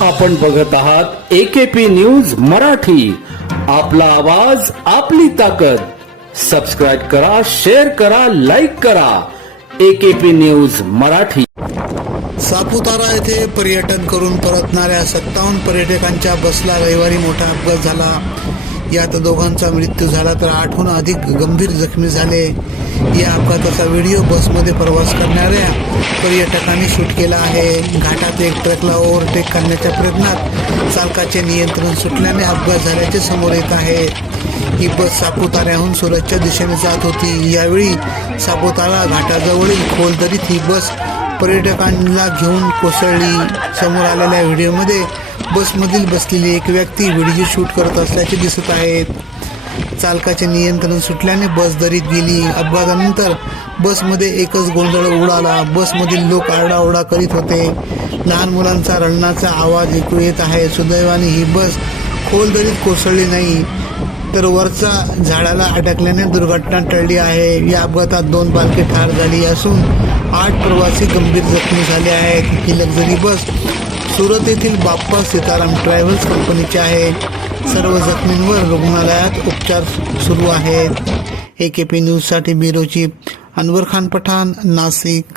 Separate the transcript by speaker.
Speaker 1: आपण बघत आहात एकेपी न्यूज मराठी. आपला आवाज आपली ताकद. सबस्क्राईब करा शेअर करा लाईक करा. AKP news Marathi.
Speaker 2: सापुतारा येथे पर्यटन करून परतणाऱ्या सत्तावन्न पर्यटकांच्या बसला रविवारी मोठा अपघात झाला. यात दोघांचा मृत्यू झाला तर आठहून अधिक गंभीर जखमी झाले. या अपघाताचा व्हिडिओ बसमध्ये प्रवास करणाऱ्या पर्यटकांनी शूट केला आहे. घाटात एक ट्रकला ओव्हरटेक करण्याच्या प्रयत्नात चालकाचे नियंत्रण सुटल्याने अपघात झाल्याचे समोर येत आहे. ही बस सापुताऱ्याहून सुरतच्या दिशेने जात होती. यावेळी सापुतारा घाटाजवळील खोलदरीत ही बस पर्यटकांना घेऊन कोसळली. समोर आलेल्या व्हिडिओमध्ये बसमधील बसलेली एक व्यक्ती व्हिडिओ शूट करत असल्याचे दिसत आहेत. चालकाचे नियंत्रण सुटल्याने बस दरीत गेली. अपघातानंतर बसमध्ये एकच गोंधळ उडाला. बसमधील लोक आरडाओरडा करीत होते. लहान मुलांचा रडण्याचा आवाज ऐकू येत आहे. सुदैवाने ही बस खोल दरीत कोसळली नाही तर वरचा झाडाला अडकल्याने दुर्घटना टळली आहे. या अपघातात दोन बालके ठार झाली असून आठ प्रवासी गंभीर जखमी झाले आहेत. ही लक्झरी बस सुरत येथील बाप्पा सीताराम ट्रॅव्हल्स कंपनीचे आहे. सर्व जखमींवर रुग्णालयात उपचार सुरू आहेत. ए के पी न्यूजसाठी ब्युरो अनवर खान पठाण नाशिक